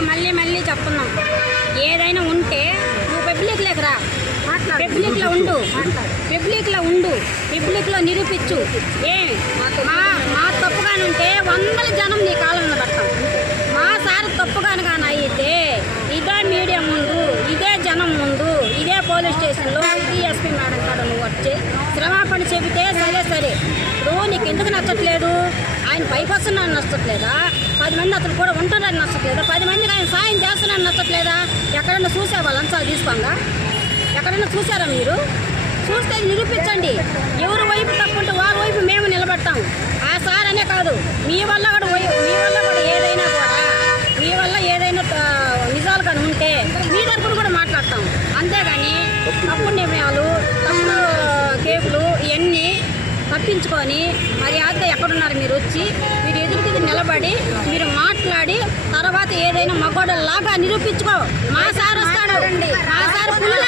మీకు మళ్ళీ మళ్ళీ చెప్తున్నాం, ఏదైనా ఉంటే నువ్వు పబ్లిక్లోకి రా, పబ్లిక్లో ఉండు, పబ్లిక్లో నిరూపించు. మా తప్పుగానుంటే వందల జనం నీ కాలంలో పెడతాం. మా సార్ తప్పుగాను కానీ అయితే ఇదే మీడియా ముందు, ఇదే జనం ముందు, ఇదే పోలీస్ స్టేషన్లో, ఇది ఎస్పీ మేడం కాడ నువ్వు వచ్చి శ్రమాపణ చెబితే సరే. ఇప్పుడు నీకు ఎందుకు నచ్చట్లేదు? ఆయన పైకి వస్తున్నాను నచ్చట్లేదా? 10 మంది అతను కూడా ఉంటున్నారని నచ్చట్లేదా? 10 మందికి ఆయన సాయం చేస్తున్నారని నచ్చట్లేదా? ఎక్కడన్నా చూసేవా లంచాలు తీసుకోగా? ఎక్కడన్నా చూసారా మీరు? చూస్తే నిరూపించండి. ఎవరు వైపు తప్పుంటే వారి వైపు మేము నిలబడతాం. ఆ సార్ అనే కాదు, మీ వల్ల కూడా ఏదైనా నిజాలు కానీ ఉంటే మీ తరపున కూడా మాట్లాడతాం. అంతేగాని తప్పుడు నిర్ణయాలు, తప్పుడు కేసులు ఇవన్నీ తప్పించుకొని మర్యాదగా ఎక్కడున్నారు మీరు వచ్చి మీరు ఎదురుకి నిలబడి మీరు మాట్లాడి తర్వాత ఏదైనా మగోడలాగా నిరూపించుకో. మా సార్ వస్తాడు, మా సార్ పుల్ల